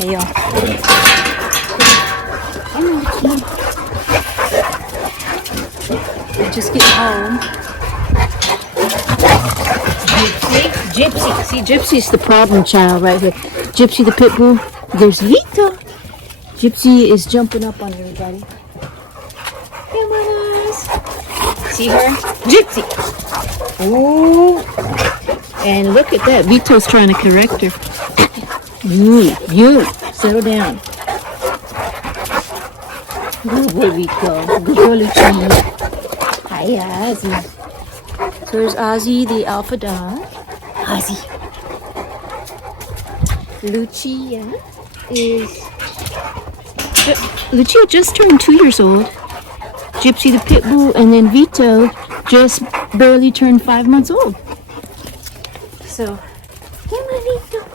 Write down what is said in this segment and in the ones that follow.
Hey, y'all. Just getting home. Gypsy. See, Gypsy's the problem child right here. Gypsy the pit bull. There's Vito. Gypsy is jumping up on everybody. Come on, us. See her? Gypsy. Ooh. And look at that. Vito's trying to correct her. You. Settle down. Good boy, Vito. Good boy, Lucia. Hi, Ozzy. So there's Ozzy, the alpha dog. Ozzy. Lucia just turned 2 years old. Gypsy the pit bull, and then Vito just barely turned 5 months old. So, come on, Vito.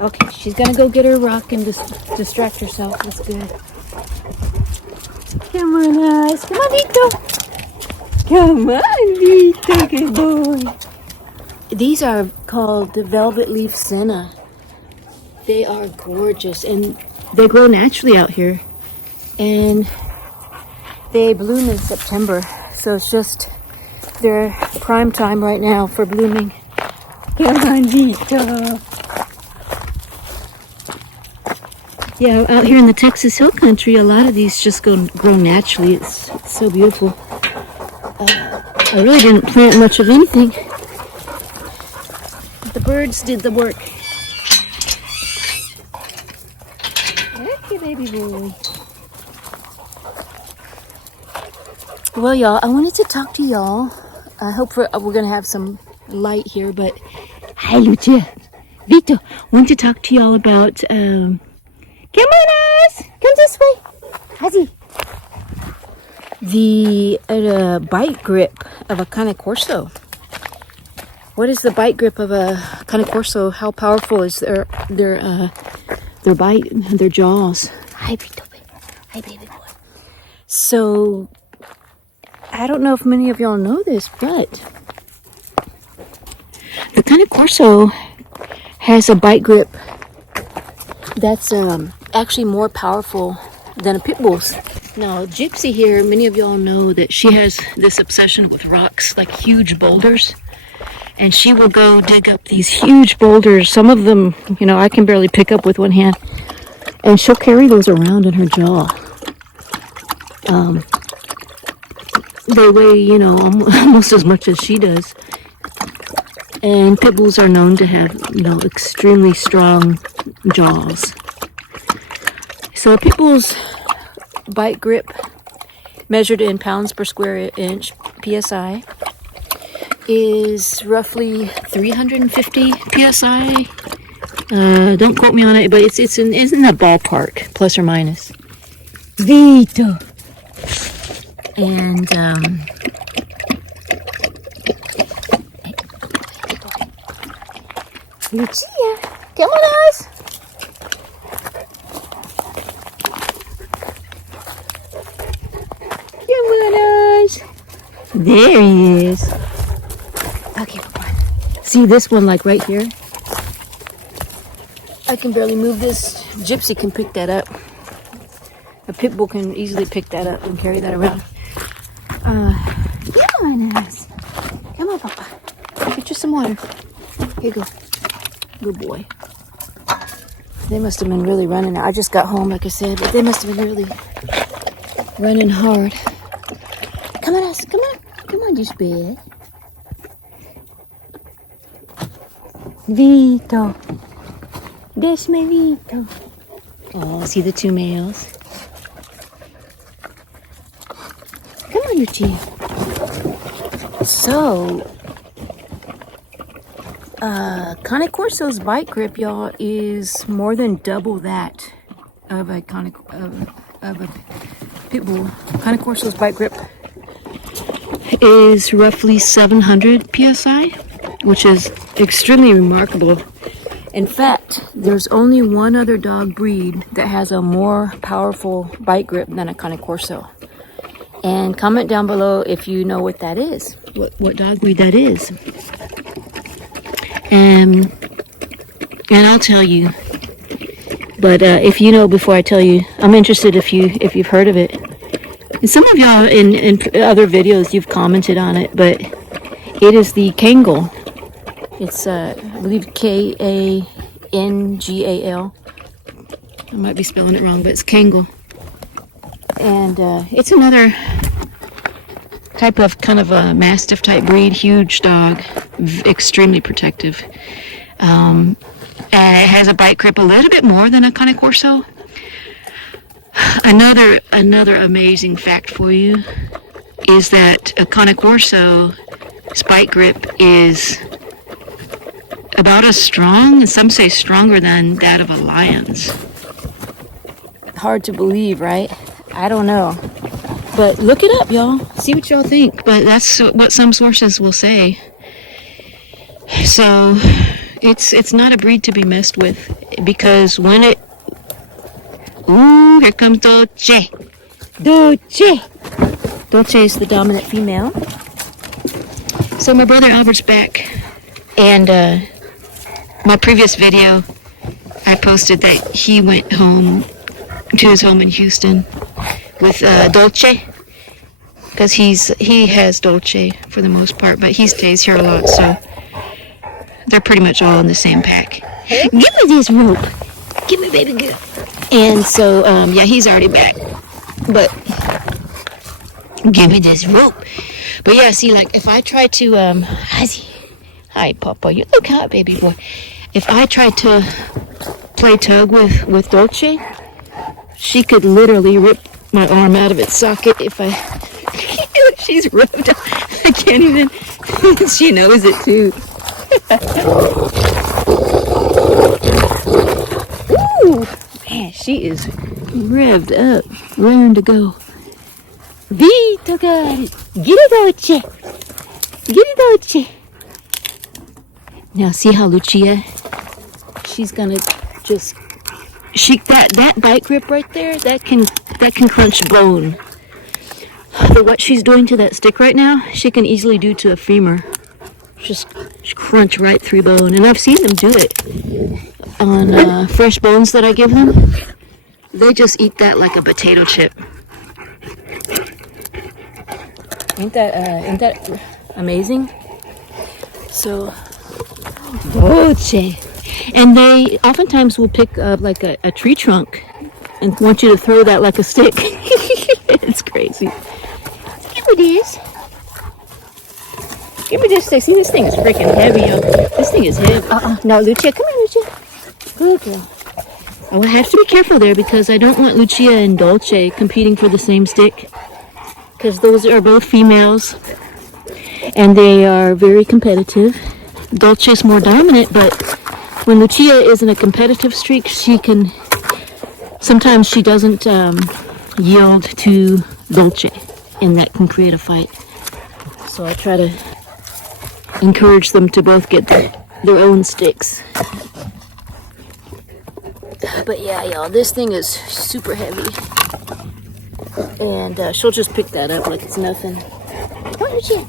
Okay, she's gonna go get her rock and distract herself. That's good. Come on, eyes. Come on, Vito. Come on, Vito. Good boy. These are called the velvet leaf senna. They are gorgeous, and they grow naturally out here. And they bloom in September, so it's just their prime time right now for blooming. Come on, Vito. Yeah, out here in the Texas Hill Country, a lot of these just grow naturally. It's so beautiful. I really didn't plant much of anything. The birds did the work. Okay, baby boy. Well, y'all, I wanted to talk to y'all. I hope we're going to have some light here, but hi, Lucia. Vito, want to talk to y'all about, come on, us! Come this way. Ozzy. The bite grip of a Cane Corso. What is the bite grip of a Cane Corso? How powerful is their bite, their jaws? Hi, Vito. Hi, baby boy. So, I don't know if many of y'all know this, but the Cane Corso has a bite grip that's actually more powerful than a pit bull's. Now, Gypsy here, many of y'all know that she has this obsession with rocks, like huge boulders. And she will go dig up these huge boulders. Some of them, I can barely pick up with one hand. And she'll carry those around in her jaw. They weigh, almost as much as she does. And pit bulls are known to have, extremely strong jaws. So a pit bull's bite grip, measured in pounds per square inch, PSI, is roughly 350 PSI. Don't quote me on it, but it's in that ballpark, plus or minus. Vito. And Lucia, come on, us. Come on, us. There he is. Okay, see this one, like right here? I can barely move this. Gypsy can pick that up. A pit bull can easily pick that up and carry that around. Come on, ass. Come on, Papa. Get you some water. Here you go. Good boy. They must have been really running. I just got home, like I said, but they must have been really running hard. Come on, ass. Come on. Come on, just bed. Vito. That's my Vito. Oh, see the two males. Come on, Lucia. So, Cane Corso's bite grip, y'all, is more than double that of a pit bull. Cane Corso's bite grip is roughly 700 PSI, which is extremely remarkable. In fact, there's only one other dog breed that has a more powerful bite grip than a Cane Corso. And comment down below if you know what that is, what dog breed that is. and I'll tell you. But if you know before I tell you, I'm interested if you've heard of it. And some of y'all in other videos you've commented on it, but it is the Kangal. It's I believe Kangal. I might be spelling it wrong, but it's Kangal. And it's another type of kind of a Mastiff type breed, huge dog, extremely protective. And it has a bite grip a little bit more than a Cane Corso. Another amazing fact for you is that a Cane Corso bite grip is about as strong, and some say stronger than that of a lion's. Hard to believe, right? I don't know. But look it up, y'all. See what y'all think. But that's what some sources will say. So it's not a breed to be messed with, because when it... Ooh, here comes Dolce. Dolce. Dolce is the dominant female. So my brother Albert's back. And my previous video, I posted that he went home to his home in Houston with Dolce, because he has Dolce for the most part, but he stays here a lot, so they're pretty much all in the same pack. Give me this rope. Give me, baby girl. And so, yeah, he's already back, but give me this rope. But yeah, see, like, if I try to, hi, Papa, you look hot, baby boy. If I try to play tug with Dolce, she could literally rip my arm out of its socket if I... She's rubbed up. I can't even... She knows it, too. Ooh! Man, she is revved up. Raring to go. Vito got it. Get it, Dolce. Get it, Dolce. Now, see how Lucia... She's gonna just... That bite grip right there, that can crunch bone. But what she's doing to that stick right now, she can easily do to a femur. Just crunch right through bone. And I've seen them do it on fresh bones that I give them. They just eat that like a potato chip. Ain't that amazing? So, Dolce. And they oftentimes will pick up like a tree trunk and want you to throw that like a stick. It's crazy. Give me this. Give me this stick. See, this thing is freaking heavy, yo. This thing is heavy. No, Lucia, come here, Lucia. Good girl. I will have to be careful there, because I don't want Lucia and Dolce competing for the same stick, because those are both females and they are very competitive. Dolce is more dominant, but when Lucia is in a competitive streak, sometimes she doesn't yield to Dolce, and that can create a fight. So I try to encourage them to both get their own sticks. But yeah, y'all, this thing is super heavy. And she'll just pick that up like it's nothing. Come on, Lucia.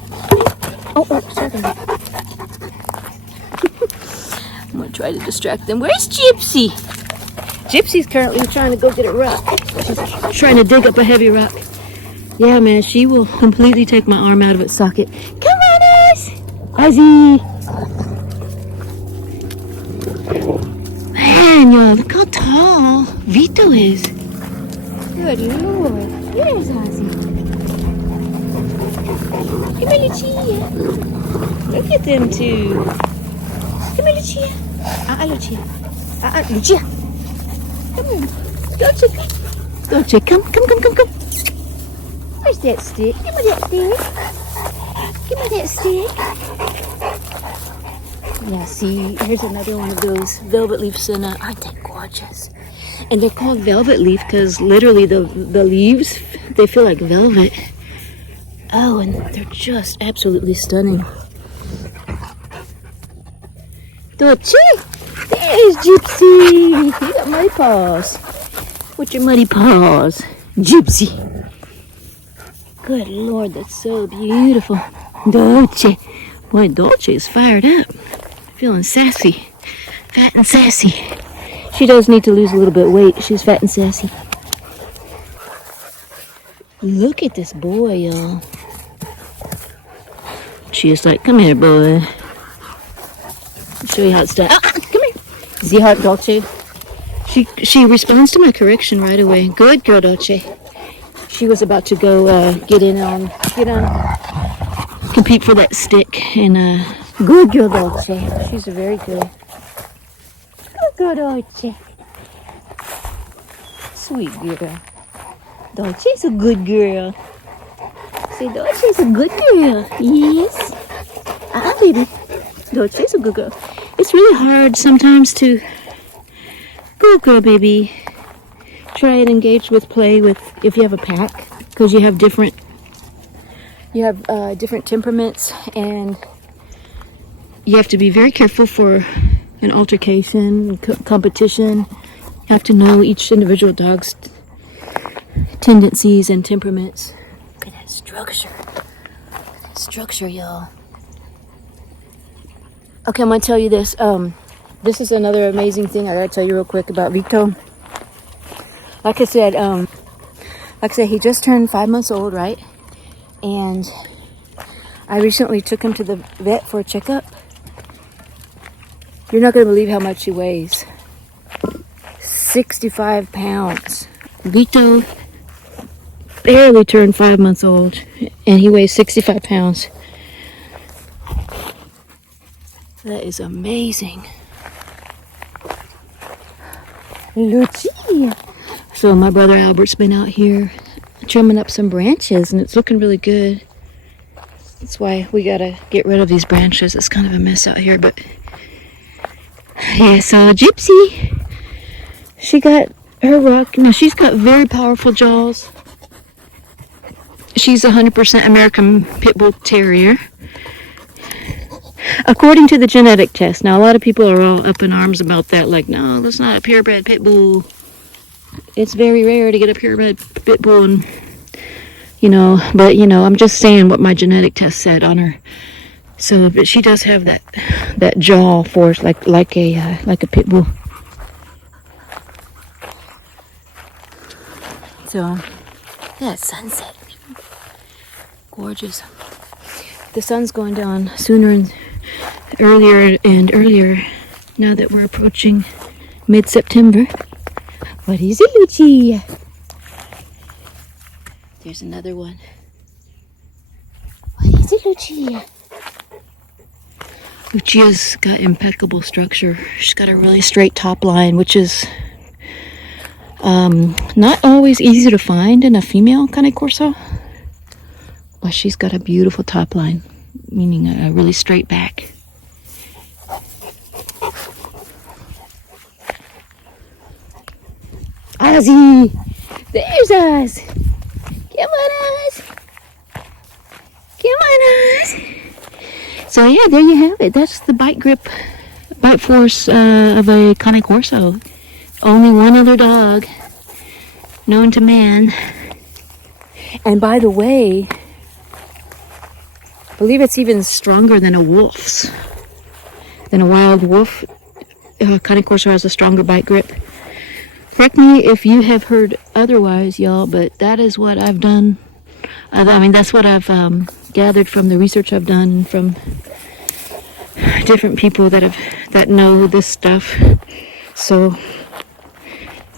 Oh, sorry. I'm gonna try to distract them. Where's Gypsy? Gypsy's currently trying to go get a rock. She's trying to dig up a heavy rock. Yeah, man, she will completely take my arm out of its socket. Come on, us! Ozzy! Man, y'all, look how tall Vito is. Good Lord. Here's Ozzy. Come here, Lucia. Look at them two. Come here, Lucia. Lucia. Lucia. Come here. Dolce, come. Dolce, come. Where's that stick? Give me that stick. Give me that stick. Yeah, see, here's another one of those velvet leaf senna. Aren't they gorgeous? And they're called velvet leaf because literally the leaves, they feel like velvet. Oh, and they're just absolutely stunning. Dolce! There's Gypsy! You got muddy paws. What's your muddy paws? Gypsy! Good Lord, that's so beautiful. Dolce! Boy, Dolce is fired up. Feeling sassy. Fat and sassy. She does need to lose a little bit of weight. She's fat and sassy. Look at this boy, y'all. She is like, come here, boy. I'll show you how it's done. Oh, come here. See how Dolce? She responds to my correction right away. Good girl, Dolce. She was about to go get on, compete for that stick. And good girl, Dolce. She's a very good. Good girl, Dolce. Sweet girl. Dolce's a good girl. Say, Dolce's a good girl. Yes. Baby. Dolce's a good girl. It's really hard sometimes to... Good girl, baby. Try and engage with play with if you have a pack, because you have different temperaments, and you have to be very careful for an altercation, competition. You have to know each individual dog's tendencies and temperaments. Look at that structure. Structure, y'all. Okay, I'm gonna tell you this. This is another amazing thing I gotta tell you real quick about Vito. Like I said, he just turned 5 months old, right? And I recently took him to the vet for a checkup. You're not gonna believe how much he weighs. 65 pounds. Vito barely turned 5 months old, and he weighs 65 pounds. That is amazing. Lucia. So my brother Albert's been out here trimming up some branches, and it's looking really good. That's why we gotta get rid of these branches. It's kind of a mess out here, but yeah. So Gypsy, she got her rock. Now she's got very powerful jaws. She's 100% American Pitbull Terrier, according to the genetic test. Now, a lot of people are all up in arms about that, like, no, that's not a purebred pit bull. It's very rare to get a purebred pit bull, and, but, I'm just saying what my genetic test said on her. So, but she does have that jaw force, like a pit bull. So, that sunset. Gorgeous. The sun's going down earlier and earlier now that we're approaching mid-September. What is it, Lucia? There's another one. What is it, Lucia? Lucia's got impeccable structure. She's got a really straight top line, which is not always easy to find in a female Cane Corso. But she's got a beautiful top line, meaning a really straight back. Ozzy! There's Oz! Come on, Oz! Come on, Oz! So yeah, there you have it. That's the bite force of a Cane Corso. Only one other dog known to man. And by the way, I believe it's even stronger than a wolf's. Than a wild wolf. Cane Corso has a stronger bite grip. Correct me if you have heard otherwise, y'all, but that is what I've done. That's what I've gathered from the research I've done from different people that know this stuff. So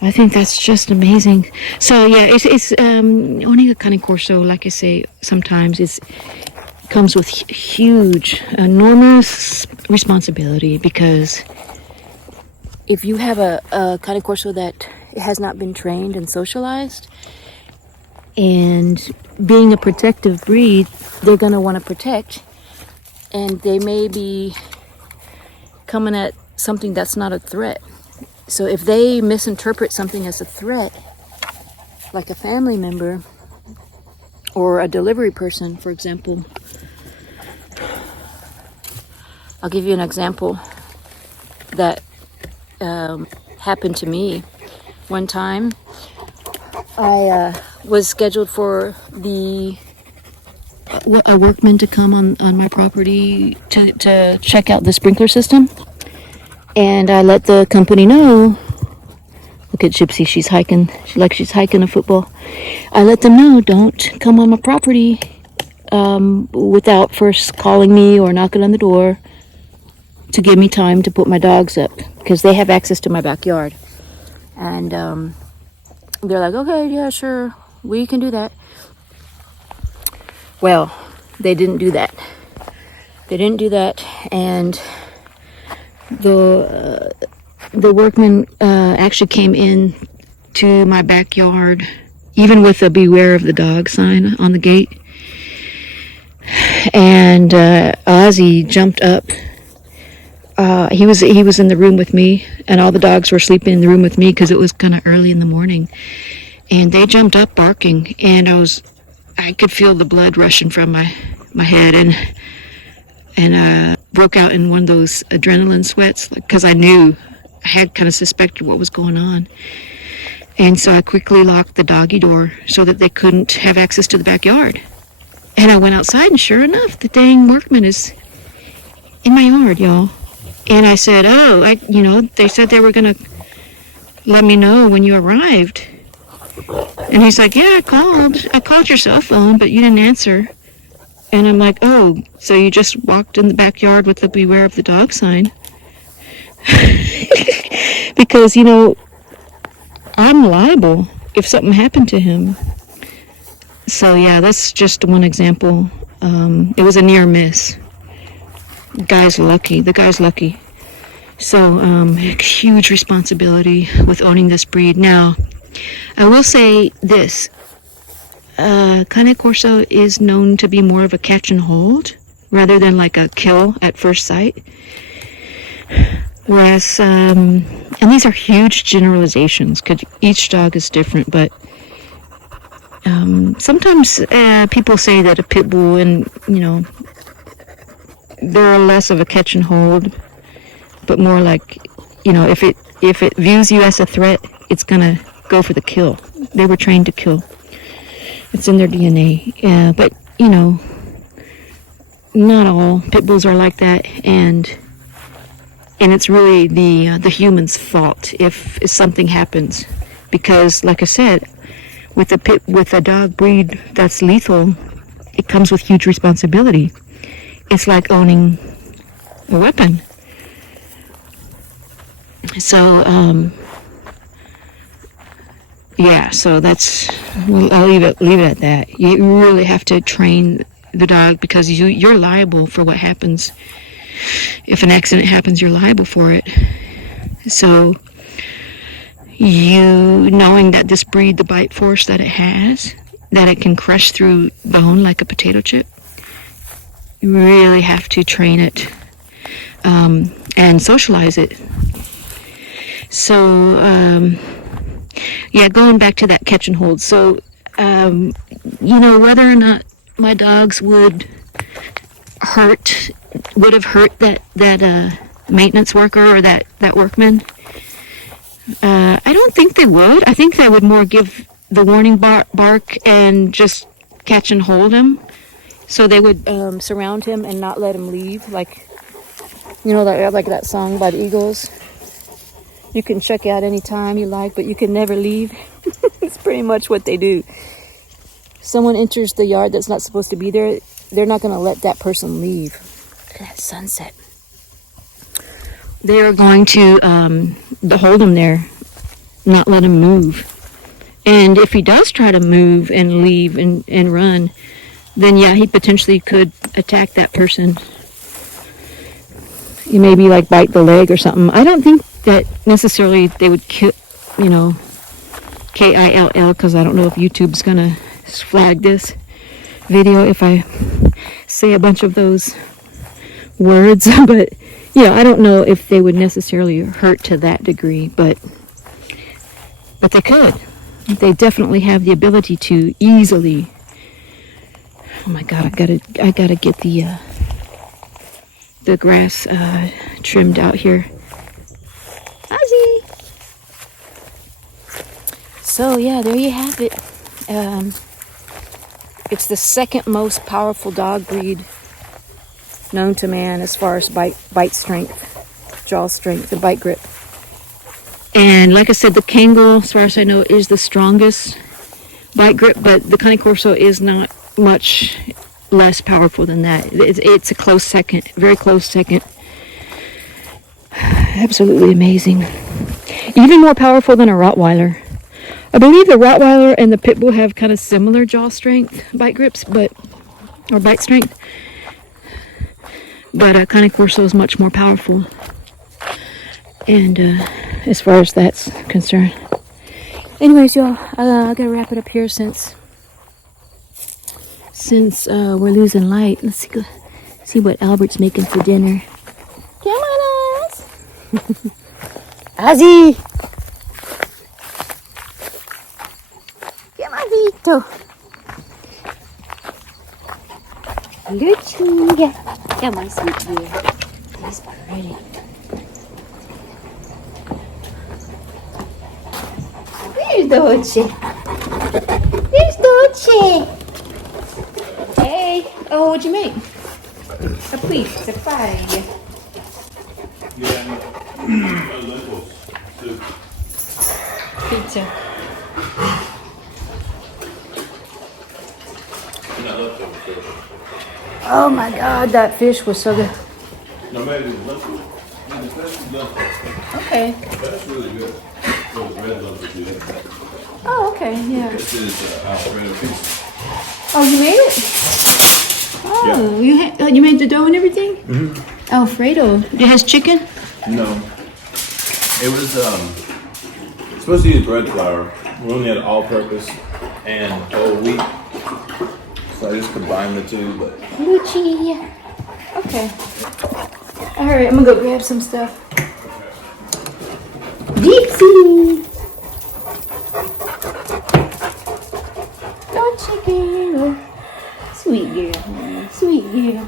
I think that's just amazing. So yeah, it's owning a Cane Corso, like I say, sometimes it comes with huge, enormous responsibility, because if you have a Cane Corso that has not been trained and socialized, and being a protective breed, they're going to want to protect, and they may be coming at something that's not a threat. So if they misinterpret something as a threat, like a family member or a delivery person, for example, I'll give you an example that happened to me. One time, I was scheduled for a workman to come on my property to check out the sprinkler system. And I let the company know. Look at Gypsy, she's hiking. She's hiking a football. I let them know, don't come on my property without first calling me or knocking on the door to give me time to put my dogs up, because they have access to my backyard. And they're like, okay, yeah, sure, we can do that. Well, they didn't do that. And the workman actually came in to my backyard, even with a beware of the dog sign on the gate. And Ozzy jumped up. He was in the room with me, and all the dogs were sleeping in the room with me because it was kind of early in the morning. And they jumped up barking, and I could feel the blood rushing from my head, and broke out in one of those adrenaline sweats, because I knew, I had kind of suspected what was going on. And so I quickly locked the doggy door so that they couldn't have access to the backyard. And I went outside, and sure enough, the dang workman is in my yard, y'all. And I said, they said they were going to let me know when you arrived. And he's like, yeah, I called your cell phone, but you didn't answer. And I'm like, oh, so you just walked in the backyard with the beware of the dog sign? Because, I'm liable if something happened to him. So yeah, that's just one example. It was a near miss. The guy's lucky. So huge responsibility with owning this breed. Now, I will say this. Cane Corso is known to be more of a catch and hold rather than like a kill at first sight. Whereas, and these are huge generalizations because each dog is different, but sometimes people say that a pit bull, and they're less of a catch and hold, but more like, if it views you as a threat, it's gonna go for the kill. They were trained to kill. It's in their DNA. But not all pit bulls are like that, and it's really the human's fault if something happens, because like I said, with a dog breed that's lethal, it comes with huge responsibility. It's like owning a weapon. So so I'll leave it at that. You really have to train the dog, because you're liable for what happens. If an accident happens, you're liable for it. So knowing that this breed, the bite force that it has, that it can crush through bone like a potato chip, you really have to train it and socialize it. So going back to that catch and hold. So whether or not my dogs would have hurt that maintenance worker or that workman, I don't think they would. I think they would more give the warning bark and just catch and hold him. So they would surround him and not let him leave, like that song by the Eagles. You can check out anytime you like, but you can never leave. It's pretty much what they do. Someone enters the yard that's not supposed to be there, they're not going to let that person leave. Look at that sunset. They're going to hold him there, not let him move. And if he does try to move and leave and run, then yeah, he potentially could attack that person. You maybe like bite the leg or something. I don't think that necessarily they would kill, KILL, because I don't know if YouTube's gonna flag this video if I say a bunch of those words. But I don't know if they would necessarily hurt to that degree, but they could. They definitely have the ability to easily. Oh my God, I gotta get the grass trimmed out here. Ozzy. So yeah, there you have it. It's the second most powerful dog breed known to man as far as bite strength. jaw strength, the bite grip. And like I said, the Kangal, as far as I know, is the strongest bite grip, but the Cane Corso is not much less powerful than that. It's a close second, very close second. Absolutely amazing. Even more powerful than a Rottweiler. I believe the Rottweiler and the Pitbull have kind of similar jaw strength, bite grips, or bite strength. But Cane Corso is much more powerful. And as far as that's concerned. Anyways, y'all, I gotta wrap it up here since we're losing light. Let's see what Albert's making for dinner. Come on, Oz. Ozzy. Come on, Vito. Lucinga. Come on, sweet dear. He's pretty. There's Dolce. There's Dolce. Hey. Oh, what'd you make? A pizza pie. Lentils soup. Pizza. Not leftover fish. Oh my God, that fish was so good. No, maybe it's lentils. The best is lentils. Okay. That's really good. Those red lentils do that. Oh, okay, yeah. This is Alfredo pizza. Oh, you made it? Oh, Yeah. you made the dough and everything? Mm-hmm. Alfredo. It has chicken? No. It was supposed to use bread flour. We only had all-purpose and whole wheat. So I just combined the two, but Lucci. Okay. Alright, I'm gonna go grab some stuff. Dixie! Dolce girl. Sweet girl, honey. Sweet girl.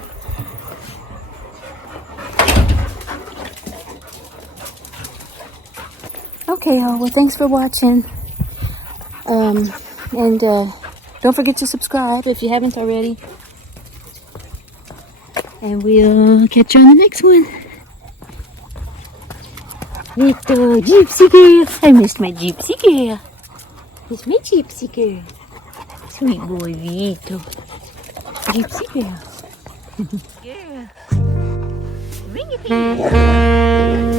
Okay, y'all. Well, thanks for watching. And don't forget to subscribe if you haven't already. And we'll catch you on the next one. Little gypsy girl. I missed my gypsy girl. It's my gypsy girl. Sweet boy Vito. Gypsy girl. Yeah. Ring it it.